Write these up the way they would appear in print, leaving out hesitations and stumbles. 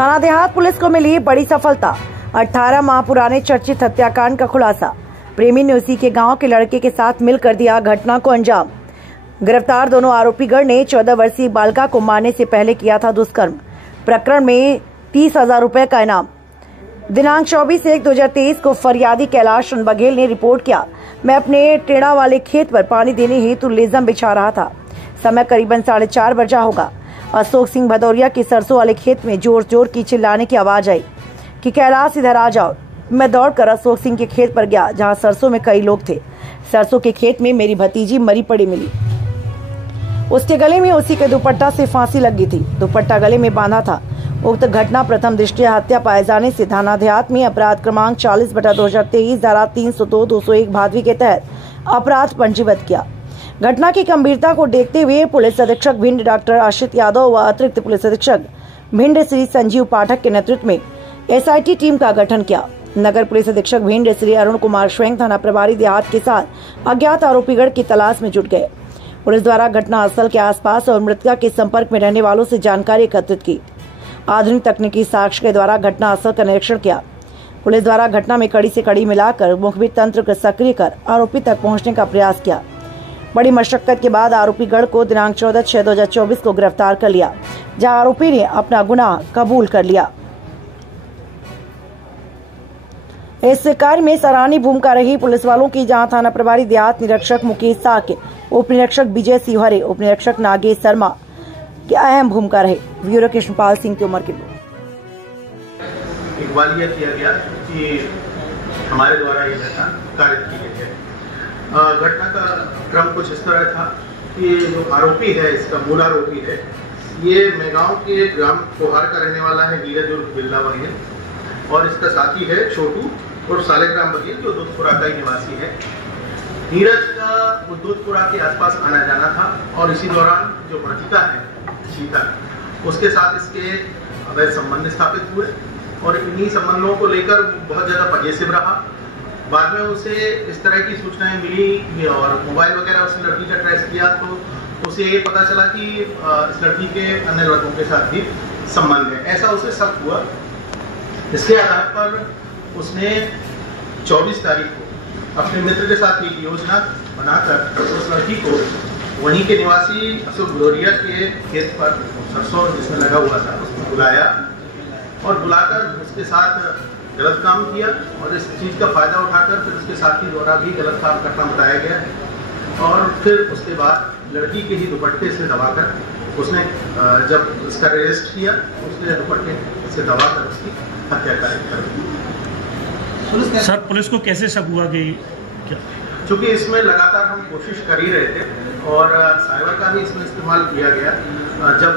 थाना देहात पुलिस को मिली बड़ी सफलता। 18 माह पुराने चर्चित हत्याकांड का खुलासा। प्रेमी ने उसी के गांव के लड़के के साथ मिलकर दिया घटना को अंजाम। गिरफ्तार दोनों आरोपीगण ने 14 वर्षीय बालिका को मारने से पहले किया था दुष्कर्म। प्रकरण में 30,000 रुपए का इनाम। दिनांक 24/1/2023 को फरियादी कैलाश बघेल ने रिपोर्ट किया, मैं अपने टेड़ा वाले खेत पर पानी देने हेतु लेजम बिछा रहा था। समय करीबन 4:30 बजा होगा। अशोक सिंह भदौरिया के सरसों वाले खेत में जोर जोर की चिल्लाने की आवाज आई कि कैलाश इधर आ जाओ। मैं दौड़कर अशोक सिंह के खेत पर गया जहां सरसों में कई लोग थे। सरसों के खेत में मेरी भतीजी मरी पड़ी मिली। उसके गले में उसी के दुपट्टा से फांसी लगी थी। दुपट्टा गले में बांधा था। उक्त घटना प्रथम दृष्टया हत्या पाए जाने से थाना देहात में अपराध क्रमांक 40/2023 धारा 302, 201 भादवी के तहत अपराध पंजीबद्ध किया। घटना की गंभीरता को देखते हुए पुलिस अधीक्षक भिंड डॉक्टर आशित यादव व अतिरिक्त पुलिस अधीक्षक भिंड श्री संजीव पाठक के नेतृत्व में SIT टीम का गठन किया। नगर पुलिस अधीक्षक भिंड श्री अरुण कुमार स्वयं थाना प्रभारी देहात के साथ अज्ञात आरोपीगण की तलाश में जुट गए। पुलिस द्वारा घटना स्थल के आसपास और मृतका के संपर्क में रहने वालों से जानकारी एकत्रित की। आधुनिक तकनीकी साक्ष्य के द्वारा घटना स्थल का निरीक्षण किया। पुलिस द्वारा घटना में कड़ी से कड़ी मिलाकर मुखबिर तंत्र को सक्रिय कर आरोपी तक पहुंचने का प्रयास किया। बड़ी मशक्कत के बाद आरोपीगण को दिनांक 14/6/2024 को गिरफ्तार कर लिया, जहां आरोपी ने अपना गुनाह कबूल कर लिया। इस कार्य में सराहनीय भूमिका रही पुलिस वालों की, जहां थाना प्रभारी देहात निरीक्षक मुकेश साके, उप निरीक्षक विजय सिंहरे, उप निरीक्षक नागेश शर्मा की अहम भूमिका रही। ब्यूरो कृष्णपाल सिंह की उम्र के इकबाल यह किया गया कि हमारे द्वारा ये घटना कारित की गई है। घटना का क्रम कुछ इस तरह था कि जो आरोपी है, इसका मूल आरोपी है, ये मेगांव के ग्राम कोहार का रहने वाला है, नीरज उर्फ बिल्ला बघेल, और इसका साथी है छोटू और सालेग्राम बघेल जो दूधपुरा का निवासी है। नीरज का दूधपुरा के आसपास आना जाना था और इसी दौरान जो मृतिका है सीता, उसके साथ इसके अवैध संबंध स्थापित हुए और इन्हीं संबंधों को लेकर बहुत ज्यादा पजेसिव रहा। बाद में उसे इस तरह की सूचनाएं मिली और मोबाइल वगैरह उसने लड़की का ट्रेस किया तो उसे ये पता चला कि इस लड़की के अन्य लड़कों के साथ भी संबंध है, ऐसा उसे शक हुआ। इसके आधार पर उसने 24 तारीख को अपने मित्र के साथ एक योजना बनाकर उस लड़की को वहीं के निवासी अशोक भदौरिया के खेत पर सरसों जिसमें लगा हुआ था उसको बुलाया और बुलाकर उसके साथ गलत काम किया और इस चीज़ का फायदा उठाकर फिर उसके साथी द्वारा भी गलत काम करना बताया गया और फिर उसके बाद लड़की के ही दुपट्टे से दबाकर उसने जब उसका अरेस्ट किया उसने दुपट्टे से दबाकर उसकी हत्या कर दी। सर, पुलिस को कैसे शक हुआ कि क्या? चूँकि इसमें लगातार हम कोशिश कर ही रहे थे और साइबर का भी इसमें इस्तेमाल किया गया। जब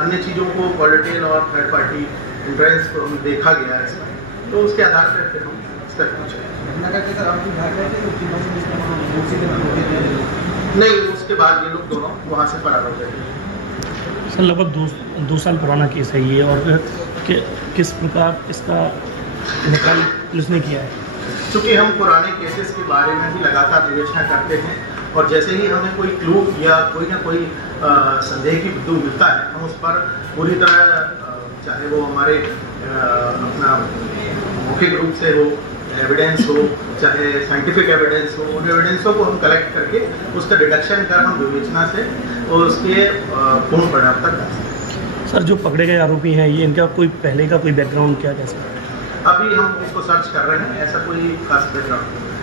अन्य चीज़ों को पॉलिटिकल और थर्ड पार्टी इंट्रेंस को देखा गया इसमें, तो उसके आधार पर फिर हम इस तक पहुँचे। नहीं, उसके बाद ये लोग दोनों वहाँ से फरार हो गए। सर, लगभग 2 साल पुराना केस है ये, और किस प्रकार इसका निकाल पुलिस ने किया है? चूँकि हम पुराने केसेस के बारे में भी लगातार विवेचना करते हैं और जैसे ही हमें कोई क्लू या कोई ना कोई संदेह की बिंदु मिलता है, हम उस पर पूरी तरह, चाहे वो हमारे अपना मौखिक रूप से हो, एविडेंस हो, चाहे साइंटिफिक एविडेंस हो, उन एविडेंसों को हम कलेक्ट करके उसका डिडक्शन कर हम विवेचना से और उसके पूर्ण परिणाम तक पहुँचते हैं। सर, जो पकड़े गए आरोपी हैं, ये इनका कोई पहले का कोई बैकग्राउंड क्या कैसा? अभी हम इसको सर्च कर रहे हैं, ऐसा कोई खास बैकग्राउंड नहीं है।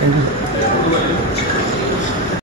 Thank you.